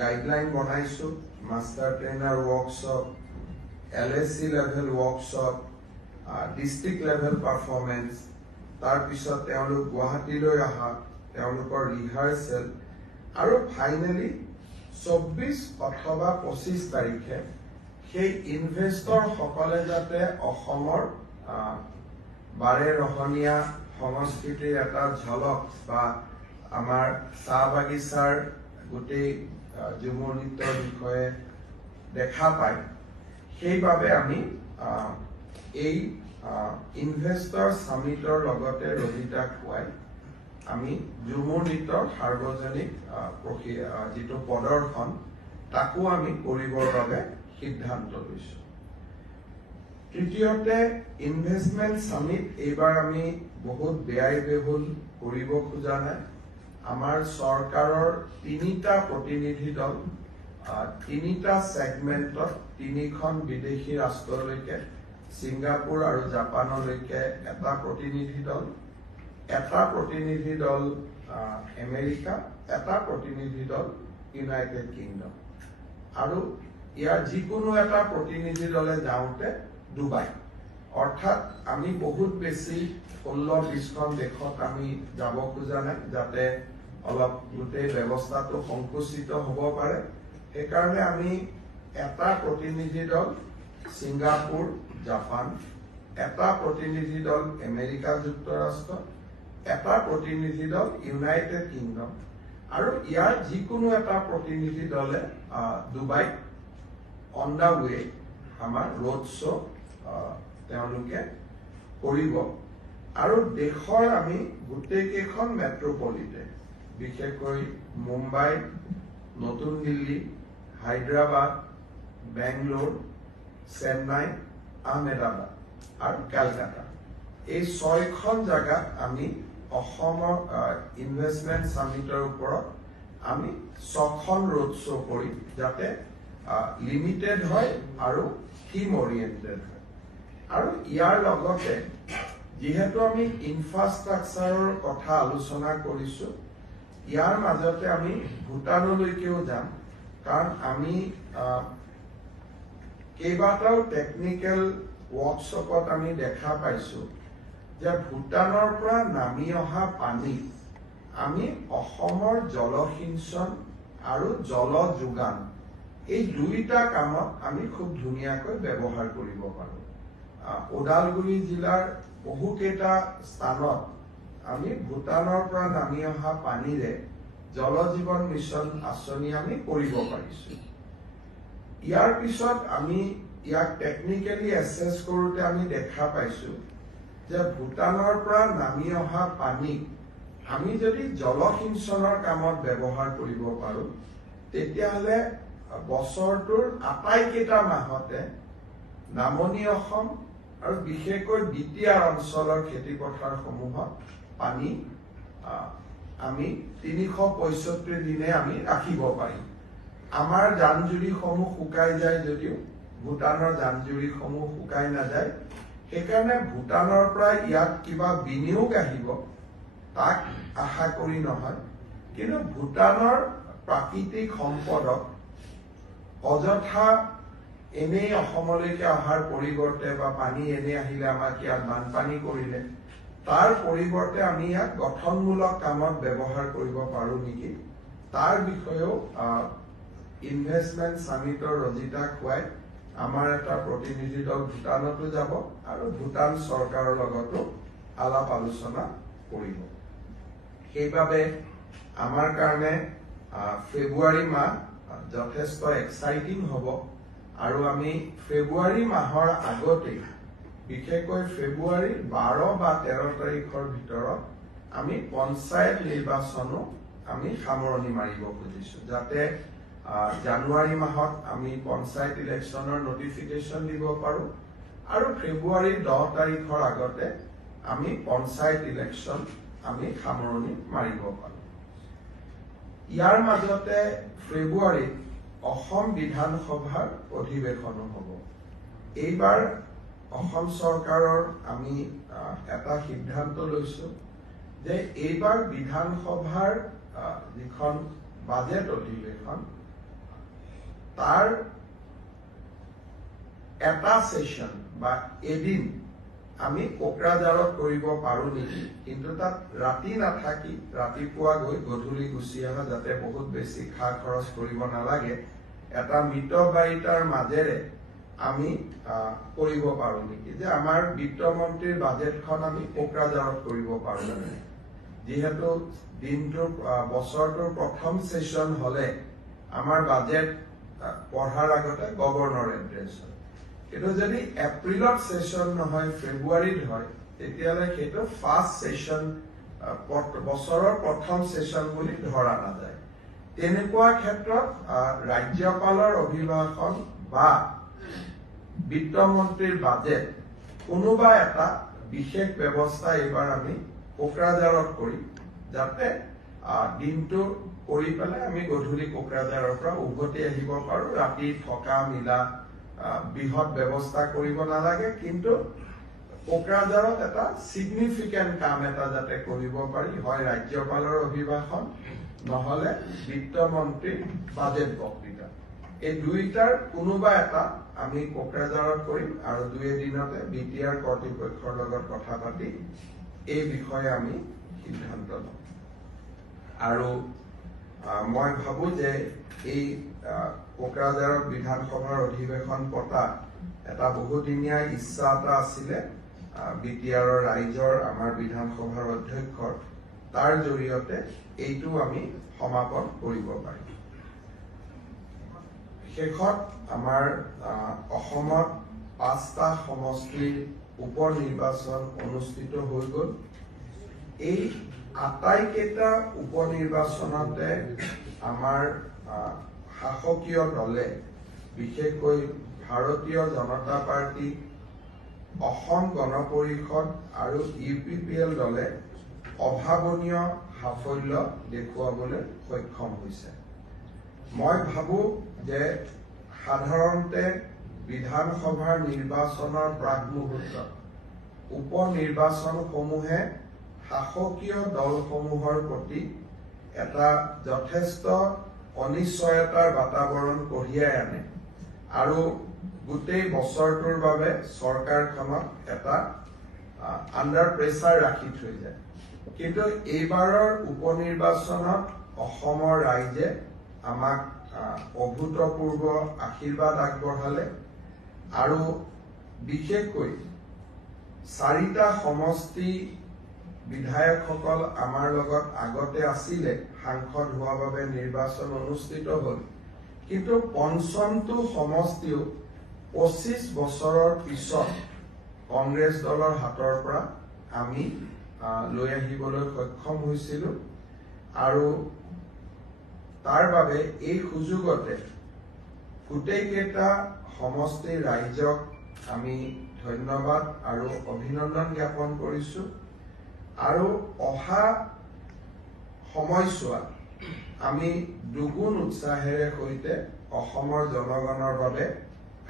গাইডলাইন বনাইছো master trainer workshop LAC level workshop district level performance তাৰ পিছত তেওঁলোক গুৱাহাটীলৈ অহা তেওঁলোকৰ ৰিহাৰ্সেল আৰু ফাইনেলি 24 অথবা 25 তাৰিখে সেই ইনভেষ্টৰ সকলে যাতে অসমৰ বাৰে ৰহণীয়া সংস্কৃতিৰ এটা ঝলক বা আমাৰ চাহ বাগিচাৰ গোটেই ঝুমুৰ নৃত্যৰ বিষয়ে দেখা পায় সেইবাবে আমি এই ইনভেষ্টৰ সামিটৰ লগতে ৰবিতা খুৱাই আমি ঝুমুৰ নৃত্যৰ সাৰ্বজনিক যিটো প্ৰদৰ্শন তাকো আমি কৰিবৰ বাবে সিদ্ধান্ত লৈছো তৃতীয়তে ইনভেষ্টমেন্ট সামিট এইবাৰ আমি বহুত ব্যয়বহুল কৰিব খোজা নাই আমাৰ চৰকাৰৰ 3টা প্ৰতিনিধি দল 3টা সেগমেন্টত 3খন বিদেশী ৰাষ্ট্ৰলৈকে সিংগাপুৰ আৰু জাপানলৈকে এটা প্ৰতিনিধি দল আমেৰিকা এটা প্ৰতিনিধি দল ইউনাইটেড কিংডম আৰু ইয়াৰ যিকোনো এটা প্ৰতিনিধি দলে যাওঁতে ডুবাই অৰ্থাৎ আমি বহুত বেছি 16-20খন দেশত আমি যাব খোজা নাই যাতে অলপ গোটেই ব্যৱস্থাটো সংকুচিত হ'ব পাৰে সেইকাৰণে আমি এটা প্ৰতিনিধি দল ছিংগাপুৰ জাপান এটা প্ৰতিনিধি দল আমেৰিকা যুক্তৰাষ্ট্ৰ এটা প্ৰতিনিধি দল ইউনাইটেড কিংডম আৰু ইয়াৰ যিকোনো এটা প্ৰতিনিধি দলে ডুবাই অন দা ৱে আমাৰ ৰোড শ্ব' তেওঁলোকে কৰিব আৰু দেশৰ আমি গোটেইকেইখন মেট্ৰপলিটেন বিশেষকৈ মুম্বাই নতুন দিল্লী হায়দৰাবাদ বেংগলোৰ চেন্নাই আহমেদাবাদ আৰু কলকাতা এই 6খন জায়গাত আমি অসমৰ ইনভেষ্টমেন্ট সামিটৰ ওপৰত আমি 6খন ৰোড শ্ব' কৰি যাতে লিমিটেড হয় আৰু থিম অৰিয়েণ্টেড হয় আৰু ইয়াৰ লগতে যেহেতু আমি ইনফ্ৰাষ্ট্ৰাকচাৰৰ কথা আলোচনা কৰিছো ইয়াৰ মাজতে আমি ভূটানলৈকেও যাম কাৰণ আমি কেইবাটাও টেকনিক্যাল ওয়াৰ্কশপত আমি দেখা পাইছো যে ভূটানৰ পৰা নামি অহা পানী আমি অসমৰ জলসিঞ্চন আৰু জল যোগান এই দুইটা কামত আমি খুব ধুনীয়াকৈ ব্যৱহাৰ কৰিব পাৰো ওদালগুৰি জিলাৰ বহুকেইটা স্থানত আমি ভূটানৰ পৰা নামি অহা পানীৰে জল জীৱন মিছন আঁচনি আমি কৰিব পাৰিছো ইয়াৰ পিছত আমি ইয়াক টেকনিক্যালি এসেস কৰোতে আমি দেখা পাইছো যে ভূটানৰ পৰা নামি অহা পানী আমি যদি জলসিঞ্চনৰ কামত ব্যৱহাৰ কৰিব পাৰো তেতিয়াহলে বছৰটোৰ আটাইকেইটা মাহতে নামনি অসম আৰু বিশেষকৈ দ্বিতীয় অঞ্চলৰ খেতি পথাৰসমূহত পানী আমি 365 দিনে আমি ৰাখিব পাৰিম আমাৰ জানজুৰিসমূহ শুকাই যায় যদিও ভূটানৰ জানজুৰিসমূহ শুকাই নাযায় সেইকাৰণে ভূটানৰ পৰা ইয়াত কিবা বিনিয়োগ আহিব তাক আশা কৰি নহয় কিন্তু ভূটানৰ প্ৰাকৃতিক সম্পদক অযথা এনেই অসমলৈকে অহাৰ পৰিৱৰ্তে বা পানী এনে আহিলে আমাক ইয়াত বানপানী কৰিলে তাৰ পৰিৱৰ্তে আমি ইয়াক গঠনমূলক কামত ব্যৱহাৰ কৰিব পাৰো নেকি তাৰ বিষয়েও ইনভেষ্টমেন্ট সামিটৰ ৰজিতা খুৱাই আমাৰ এটা প্ৰতিনিধি দল ভূটানতো যাব আৰু ভূটান চৰকাৰৰ লগতো আলাপ আলোচনা কৰিব সেইবাবে আমাৰ কাৰণে ফেব্ৰুৱাৰী মাহ যথেষ্ট এক্সাইটিং হ'ব আৰু আমি ফেব্ৰুৱাৰী মাহৰ আগতে বিশেষকৈ ফেব্ৰুৱাৰী 12 বা 13 তাৰিখৰ ভিতৰত আমি পঞ্চায়ত নিৰ্বাচনো আমি সামৰণি মাৰিব খুজিছো যাতে জানুৱাৰী মাহত আমি পঞ্চায়ত ইলেকশ্যনৰ নটিফিকেশন দিব পাৰো আৰু ফেব্ৰুৱাৰী 10 তাৰিখৰ আগতে আমি পঞ্চায়ত ইলেকশ্যন আমি সামৰণি মাৰিব পাৰো ইয়াৰ মাজতে ফেব্ৰুৱাৰীত অসম বিধানসভাৰ অধিৱেশনো হ'ব এইবাৰ অসম চৰকাৰৰ আমি এটা সিদ্ধান্ত লৈছো যে এইবাৰ বিধানসভাৰ যিখন বাজেট অধিৱেশন তাৰ এটা সেশন বা এদিন আমি কোকৰাঝাৰত কৰিব পাৰো নেকি কিন্তু তাত ৰাতি নাথাকি ৰাতিপুৱা গৈ গধূলি গুচি অহা যাতে বহুত বেছি খা খৰচ কৰিব নালাগে এটা মিতবাৰিতাৰ মাজেৰে আমি কৰিব পাৰো নেকি যে আমাৰ বিত্তমন্ত্ৰীৰ বাজেটখন আমি কোকৰাঝাৰত কৰিব পাৰো যেহেতু দিনটোৰ বছৰটোৰ প্ৰথম সেশন হলে আমাৰ বাজেট পঢ়াৰ আগতে গভৰ্ণৰ এড্ৰেছ হয় কিন্তু যদি এপ্ৰিলত সেশন নহয় ফেব্ৰুৱাৰীত হয় তেতিয়ালে সেইটো ফাৰ্স্ট সেশন বছৰৰ প্ৰথম সেশন বুলি ধৰা নাযায় তেনেকুৱা ক্ষেত্ৰত ৰাজ্যপালৰ অভিভাষণ বা বিত্তমন্ত্ৰীৰ বাজেট কোনোবা এটা বিশেষ ব্যৱস্থা এইবাৰ আমি কোকৰাঝাৰত কৰি যাতে দিনটো কৰি পেলাই আমি গধূলি কোকৰাঝাৰৰ পৰা উভতি আহিব পাৰো ৰাতি থকা মিলা বৃহৎ ব্যৱস্থা কৰিব নালাগে কিন্তু কোকৰাঝাৰত এটা সিগনিফিকেন্ট কাম এটা যাতে কৰিব পাৰি হয় ৰাজ্যপালৰ অভিভাষণ নহলে বিত্তমন্ত্ৰীৰ বাজেট বক্তৃতা এই দুইটাৰ কোনোবা এটা আমি কোকৰাঝাৰত কৰিম আৰু 2 দিনতে বিটিআৰ কৰ্তৃপক্ষৰ লগত কথা পাতি এই বিষয়ে আমি সিদ্ধান্ত লম আৰু মই ভাবো যে এই কোকৰাঝাৰত বিধানসভাৰ অধিৱেশন পতা এটা বহুদিনীয়া ইচ্ছা এটা আছিলে বিটিআৰৰ ৰাইজৰ আমাৰ বিধানসভাৰ অধ্যক্ষৰ তাৰ জৰিয়তে এইটো আমি সমাপন কৰিব পাৰিম শেষত আমাৰ অসমত 5টা সমষ্টিৰ উপনিৰ্বাচন অনুষ্ঠিত হৈ গ'ল এই আটাইকেইটা উপনিৰ্বাচনতে আমাৰ শাসকীয় দলে বিশেষকৈ ভাৰতীয় জনতা পাৰ্টি অসম গণ পৰিষদ আৰু UPPL দলে অভাৱনীয় সাফল্য দেখুৱাবলৈ সক্ষম হৈছে মই ভাবো যে সাধাৰণতে বিধানসভাৰ নিৰ্বাচনৰ প্ৰাকমুহূৰ্তত উপনিৰ্বাচনসমূহে শাসকীয় দলসমূহৰ প্ৰতি এটা যথেষ্ট অনিশ্চয়তাৰ বাতাবৰণ কঢ়িয়াই আনে আৰু গোটেই বছৰটোৰ বাবে চৰকাৰখনক এটা আণ্ডাৰ প্ৰেছাৰ ৰাখি থৈ যায় কিন্তু এইবাৰৰ উপনিৰ্বাচনত অসমৰ ৰাইজে আমাক অভূতপূৰ্ব আশীৰ্বাদ আগবঢ়ালে আৰু বিশেষকৈ 4টা সমষ্টি বিধায়কসকল আমাৰ লগত আগতে আছিলে সাংসদ হোৱা বাবে নিৰ্বাচন অনুষ্ঠিত হ'ল কিন্তু পঞ্চমটো সমষ্টিও 25 বছৰৰ পিছত কংগ্ৰেছ দলৰ হাতৰ পৰা আমি লৈ আহিবলৈ সক্ষম হৈছিলো আৰু তাৰ বাবে এই সুযোগতে গোটেইকেইটা সমষ্টিৰ ৰাইজক আমি ধন্যবাদ আৰু অভিনন্দন জ্ঞাপন কৰিছো আৰু অহা সময়ছোৱাত আমি দুগুণ উৎসাহেৰে সৈতে অসমৰ জনগণৰ বাবে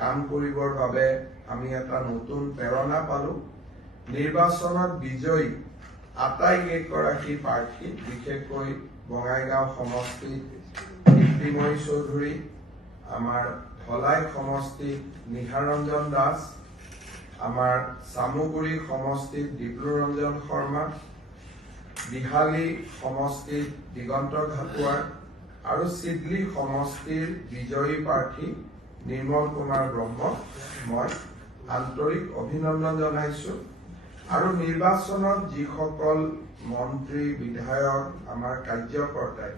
কাম কৰিবৰ বাবে আমি এটা নতুন প্ৰেৰণা পালো নিৰ্বাচনত বিজয়ী আটাইকেইগৰাকী প্ৰাৰ্থী বিশেষকৈ বঙাইগাঁও সমষ্টিত দীপ্তিময়ী চৌধুৰী আমাৰ ধলাই সমষ্টিত নিহাৰঞ্জন দাস আমাৰ চামুগুৰি সমষ্টিত ডিব্ৰুৰঞ্জন শৰ্মা বিহালী সমষ্টিত দিগন্ত ঘাটুৱাৰ আৰু চিডলি সমষ্টিৰ বিজয়ী প্ৰাৰ্থী নিৰ্মল কুমাৰ ব্ৰহ্ম মই আন্তৰিক অভিনন্দন জনাইছো আৰু নিৰ্বাচনত যিসকল মন্ত্ৰী বিধায়ক আমাৰ কাৰ্যকৰ্তাই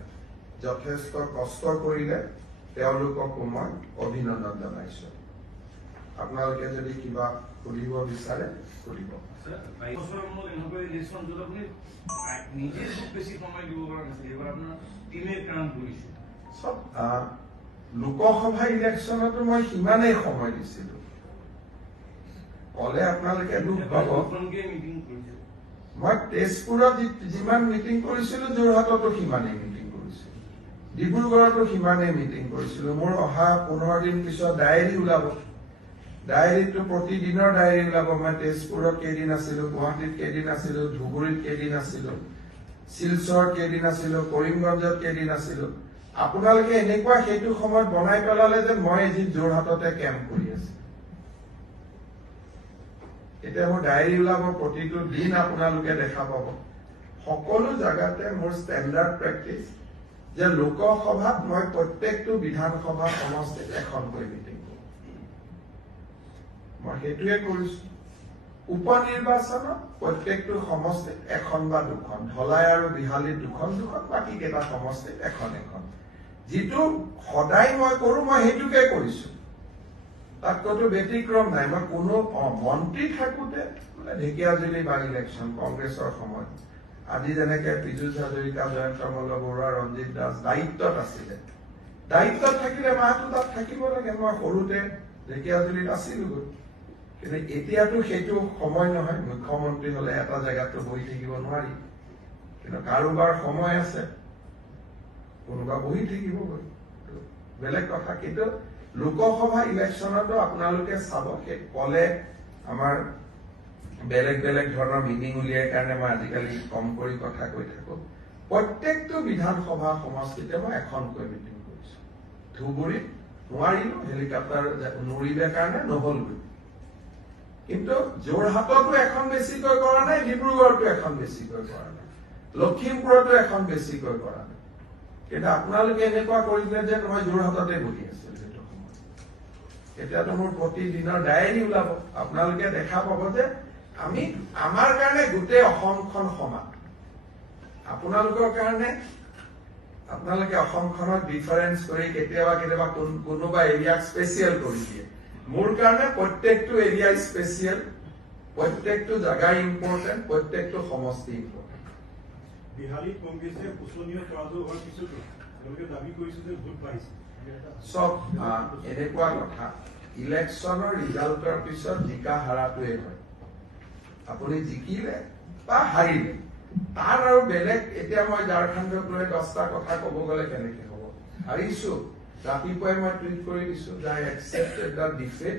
যথেষ্ট কষ্ট কৰিলে তেওঁলোককো মই অভিনন্দন জনাইছো আপোনালোকে যদি কিবা সুধিব বিচাৰে সুধিব নিজে খুব বেছি সময় দিব পৰা নাছিল এইবাৰ আপোনাৰ টিমে কাম কৰিছে লোকসভা ইলেকশ্যনতো মই সিমানেই সময় দিছিলো কলে আপোনালোকে দুখ পাব মই তেজপুৰত যিমান মিটিং কৰিছিলো যোৰহাটতো সিমানেই মিটিং কৰিছিলো ডিব্ৰুগড়তো সিমানেই মিটিং কৰিছিলো মোৰ অহা 15 দিন পিছত ডায়েৰী ওলাব ডায়েৰীটো প্ৰতিদিনৰ ডায়েৰী ওলাব মই তেজপুৰত কেইদিন আছিলো গুৱাহাটীত কেইদিন আছিলো ধুবুৰীত কেইদিন আছিলো শিলচৰত কেইদিন আছিলো কৰিমগঞ্জত কেইদিন আছিলো আপোনালোকে এনেকুৱা সেইটো সময়ত বনাই পেলালে যে মই আজি যোৰহাটতে কেম্প কৰি আছো এতিয়া মোৰ ডায়েৰী ওলাব প্ৰতিটো দিন আপোনালোকে দেখা পাব সকলো জায়গাতে মোৰ ষ্টেণ্ডাৰ্ড প্ৰেক্টিছ যে লোকসভাত মই প্ৰত্যেকটো বিধানসভা সমষ্টিত এখনকৈ মিটিং কৰোঁ মই সেইটোৱে কৰিছো উপনিৰ্বাচনত প্ৰত্যেকটো সমষ্টিত এখন বা দুখন ধলাই আৰু বিহালীত দুখন বাকী কেইটা সমষ্টিত এখন যিটো সদায় মই কৰো মই সেইটোকে কৰিছো তাত কোনো ব্যতিক্ৰম নাই মই কোনো মন্ত্ৰী থাকোতে ঢেকিয়াজুলি বাই ইলেকশ্যন কংগ্ৰেছৰ সময়ত আজি যেনেকে পীযুষ হাজৰিকা জয়ন্ত মল্ল বৰুৱা ৰঞ্জিত দাস দায়িত্বত আছিলে দায়িত্বত থাকিলে মাহটো তাত থাকিব লাগে মই সৰুতে ঢেকিয়াজুলিত আছিলো কিন্তু এতিয়াতো সেইটো সময় নহয় মুখ্যমন্ত্ৰী হলে এটা জেগাতো বহি থাকিব নোৱাৰি কিন্তু কাৰোবাৰ সময় আছে কোনোবা বহি থাকিবগৈ বেলেগ কথা কিন্তু লোকসভা ইলেকশ্যনতো আপোনালোকে চাব সেই কলে আমাৰ বেলেগ বেলেগ ধৰণৰ মিটিং উলিয়াই কাৰণে মই আজিকালি কম কৰি কথা কৈ থাকো প্ৰত্যেকটো বিধানসভা সমষ্টিতে মই এখনকৈ মিটিং কৰিছো ধুবুৰীত নোৱাৰিলো হেলিকপ্টাৰ নুৰিলে কাৰণে নহলগৈ কিন্তু যোৰহাটতো এখন বেছিকৈ কৰা নাই ডিব্ৰুগড়তো এখন বেছিকৈ কৰা নাই লখিমপুৰতো এখন বেছিকৈ কৰা নাই কিন্তু আপোনালোকে এনেকুৱা কৰিলে যে মই যোৰহাটতে বহি আছিলো সেইটো সময় এতিয়াতো মোৰ প্ৰতিদিনৰ ডায়েৰী ওলাব আপোনালোকে দেখা পাব যে আমি আমাৰ কাৰণে গোটেই অসমখন সমান আপোনালোকৰ কাৰণে আপোনালোকে অসমখনক ডিফাৰেন্স কৰি কেতিয়াবা কোনোবা এৰিয়াক স্পেচিয়েল কৰি দিয়ে মোৰ কাৰণে প্ৰত্যেকটো এৰিয়া স্পেচিয়েল প্ৰত্যেকটো জাগা ইম্পৰ্টেন্ট প্ৰত্যেকটো সমষ্টি ইম্পৰ্টেন্ট বিহালী কংগ্ৰেছে পোষণীয় পৰাজয় হোৱাৰ পিছতো তেওঁলোকে দাবী কৰিছে যে ভোট পাইছে সব এনেকুৱা কথা ইলেকশ্যনৰ ৰিজাল্টৰ পিছত জিকা হাৰাটোৱে হয় আপুনি জিকিলে বা হাৰিলে তাৰ আৰু বেলেগ এতিয়া মই ঝাৰখণ্ডক লৈ 10টা কথা ক'ব গ'লে কেনেকে হ'ব হাৰিছো ৰাতিপুৱাই মই টুইট কৰি দিছো যে আই একচেপ্টেড দ্য ডিফিট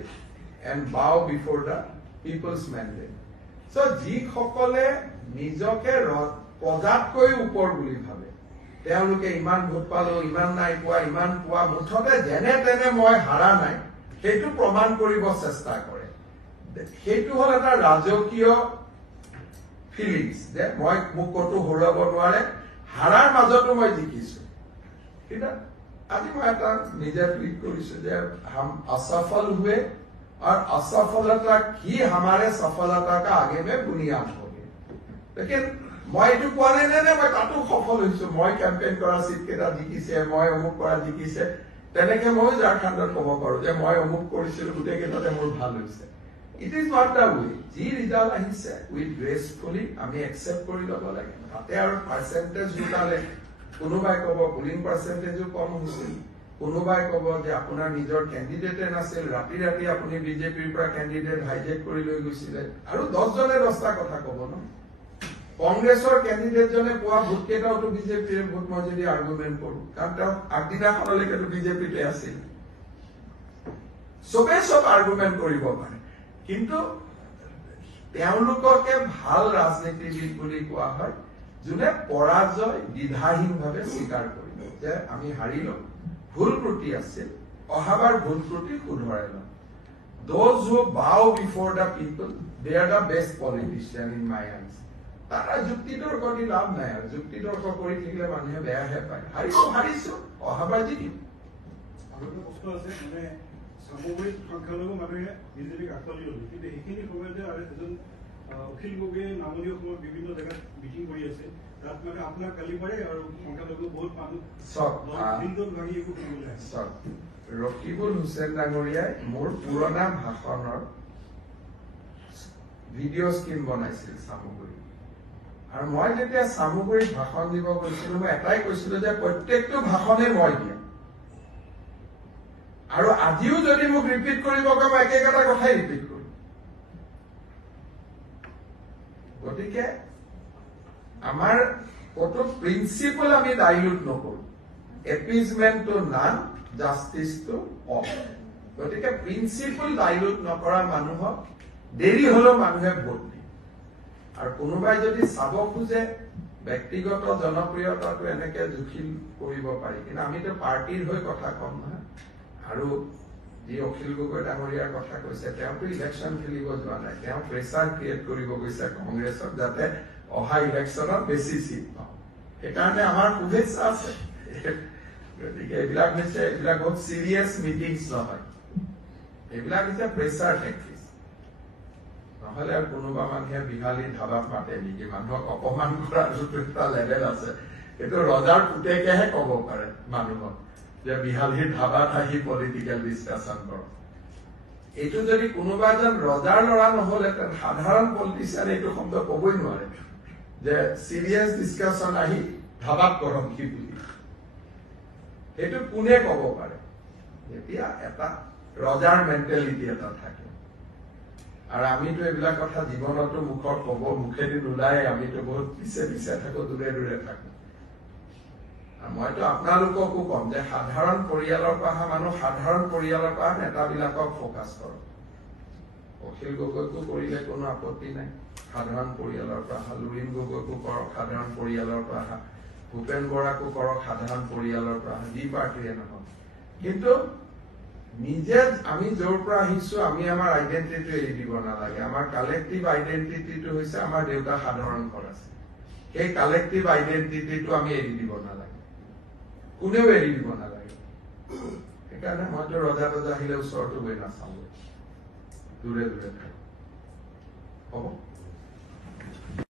এণ্ড বাও বিফৰ দ্য পিপলছ মেণ্ডেট চ' যিসকলে নিজকে প্ৰজাতকৈ ওপৰ বুলি ভাবে তেওঁলোকে ইমান ভোট পালো ইমান নাই পোৱা ইমান পোৱা মুঠতে যেনে তেনে মই হাৰা নাই সেইটো প্ৰমাণ কৰিব চেষ্টা কৰে সেইটো হ'ল এটা ৰাজকীয় ফিলিংছ যে মই মোক ক'তো হৰুৱাব নোৱাৰে হাৰাৰ মাজতো মই জিকিছো কিন্তু আজি মই এটা নিজে টুইট কৰিছো যে हम असफल हुए और असफलता ही हमारे सफलता का आगे में बुनियाद होगी लेकिन মই এইটো কোৱা নাই নে মই তাতো সফল হৈছো মই কেম্পেইন কৰা চিট কেইটা জিকিছে মই অমুক কৰা জিকিছে তেনেকে মই ঝাৰখণ্ডত ক'ব পাৰো যে মই অমুক কৰিছিলো গোটেই কেইটাতে মোৰ ভাল হৈছে It is not the way. যি ৰিজাল্ট আহিছে উইথ গ্ৰেচফুলি আমি একচেপ্ট কৰি ল'ব লাগে তাতে আৰু পাৰ্চেণ্টেজ গোটালে কোনোবাই ক'ব পুলিং পাৰ্চেণ্টেজো কম হৈছিল কোনোবাই ক'ব যে আপোনাৰ নিজৰ কেণ্ডিডেটে নাছিল ৰাতি ৰাতি আপুনি বিজেপিৰ পৰা কেণ্ডিডেট হাইজেক কৰি লৈ গৈছিলে আৰু 10 জনে 10টা কথা ক'ব ন কংগ্ৰেছৰ কেণ্ডিডেটজনে পোৱা ভোট কেইটাওতো বিজেপিৰ ভোট মই যদি আৰ্গুমেণ্ট কৰোঁ কাৰণ তেওঁ আগদিনাখনলৈকেতো বিজেপিতে আছিল চবেই চব আৰ্গুমেণ্ট কৰিব পাৰে কিন্তু তেওঁলোককে ভাল ৰাজনীতিবিদ বুলি কোৱা হয় যোনে পৰাজয় দ্বিধাহীনভাৱে স্বীকাৰ কৰিব যে আমি হাৰিলো ভুল ত্ৰুটি আছিল অহাবাৰ ভুল ত্ৰুটি শুধৰাই ল'ম those who bow before the people they are the best politician in my eyes তারা যুক্তিতর্ক দি লাভ নাই আৰু যুক্তিতৰ্ক কৰি থাকিলে মানুহে বেয়াহে পায় হাৰিছো অহাবাৰ জিকিম আৰু এটা প্ৰশ্ন আছে মানে সামগ্ৰিক সংখ্যালঘু মানুহে বিজেপিক আঁকোৱালি ল'লে কিন্তু সেইখিনি সময়তে আৰু এজন অখিল গগৈয়ে নামনি অসমৰ বিভিন্ন জেগাত মিটিং কৰি আছে তাত মানে আপোনাক গালি পাৰে আৰু সংখ্যালঘু বহুত মানুহ ভাঙি একো কৰিবলৈ ৰকিবুল হুছেইন ডাঙৰীয়াই মোৰ পুৰণা ভাষণৰ ভিডিঅ' স্ক্ৰীন বনাইছিল সামগ্ৰী আৰু মই যেতিয়া সামগ্ৰীক ভাষণ দিব গৈছিলো মই এটাই কৈছিলো যে প্ৰত্যেকটো ভাষণে মই দিম আৰু আজিও যদি মোক ৰিপিট কৰিব কয় মই একেটা কথাই ৰিপিট কৰিম গতিকে আমাৰ কত প্ৰিন্সিপল আমি ডাইলুট নকৰো appeasement to none justice to all গতিকে প্ৰিন্সিপল ডাইলুট নকৰা মানুহক দেৰি হলেও মানুহে ভোট দিয়ে আৰু কোনোবাই যদি চাব খোজে ব্যক্তিগত জনপ্ৰিয়তাটো এনেকে জুখিল কৰিব পাৰি কিন্তু আমিতো পাৰ্টিৰ হৈ কথা কম নহয় আৰু যি অখিল গগৈ ডাঙৰীয়াৰ কথা কৈছে তেওঁতো ইলেকশ্যন খেলিব যোৱা নাই তেওঁ প্ৰেচাৰ ক্ৰিয়েট কৰিব গৈছে কংগ্ৰেছক যাতে অহা ইলেকশ্যনত বেছি চিট পাওঁ সেইকাৰণে আমাৰ শুভেচ্ছা আছে গতিকে এইবিলাক বহুত চিৰিয়াছ মিটিংছ নহয় এইবিলাক হৈছে প্ৰেচাৰ টেকটিক্স নহলে আৰু কোনোবা মানুহে বিহালী ধাবাত মাতে নেকি মানুহক অপমান কৰাৰ যোনটো এটা লেভেল আছে এইটো ৰজাৰ পুতেকেহে ক'ব পাৰে মানুহক যে বিহালীৰ ধাবাত আহি পলিটিকেল ডিছকাশ্যন কৰক এইটো যদি কোনোবা এজন ৰজাৰ ল'ৰা নহ'লেহেঁতেন সাধাৰণ পলিটিচিয়ানে এইটো শব্দ ক'বই নোৱাৰে যে চিৰিয়াছ ডিছকাশ্যন আহি ধাবাত কৰক কি বুলি এইটো কোনে ক'ব পাৰে এতিয়া এটা ৰজাৰ মেণ্টেলিটি এটা থাকে আৰু আমিতো এইবিলাক কথা জীৱনতো মুখত ক'ব মুখেদি নোলাই আমিতো বহুত পিছে পিছে থাকো দূৰে দূৰে থাকো মইতো আপোনালোককো কম যে সাধাৰণ পৰিয়ালৰ পৰা অহা মানুহ সাধাৰণ পৰিয়ালৰ পৰা নেতাবিলাকক ফ'কাছ কৰক অখিল গগৈকো কৰিলে কোনো আপত্তি নাই সাধাৰণ পৰিয়ালৰ পৰা অহা লুৰিণ গগৈকো কৰক সাধাৰণ পৰিয়ালৰ পৰা অহা ভূপেন বৰাকো কৰক সাধাৰণ পৰিয়ালৰ পৰা অহা যি পাৰ্টীয়ে নহওক কিন্তু নিজে আমি য'ৰ পৰা আহিছো আমি আমাৰ আইডেন্টিটিটো এৰি দিব নালাগে আমাৰ কালেক্টিভ আইডেন্টিটিটো হৈছে আমাৰ দেউতা সাধাৰণ ঘৰ আছে সেই কালেক্টিভ আইডেন্টিটিটো আমি এৰি দিব নালাগে কোনেও এৰি দিব নালাগে সেইকাৰণে মইতো ৰজা আহিলে ওচৰতো গৈ নাচালো দূৰে দূৰে থাকো হ'ব